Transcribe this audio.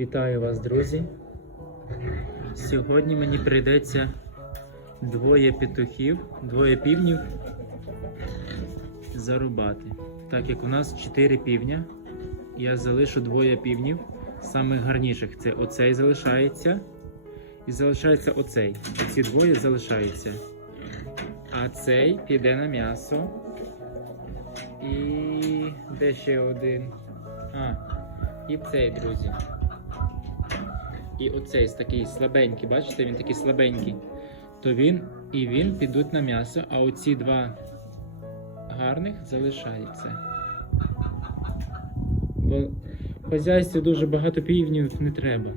Вітаю вас, друзі. Сьогодні мені прийдеться двоє петухів, двоє півнів зарубати. Так як у нас чотири півня, я залишу двоє півнів, самих гарніших. Це оцей залишається. І залишається оцей. Ці двоє залишаються. А цей піде на м'ясо. І де ще один? А, і цей, друзі. І оцей такий слабенький, бачите, він такий слабенький. То він і він підуть на м'ясо, а оці два гарних залишаються. Бо в хазяйстві дуже багато півнів не треба.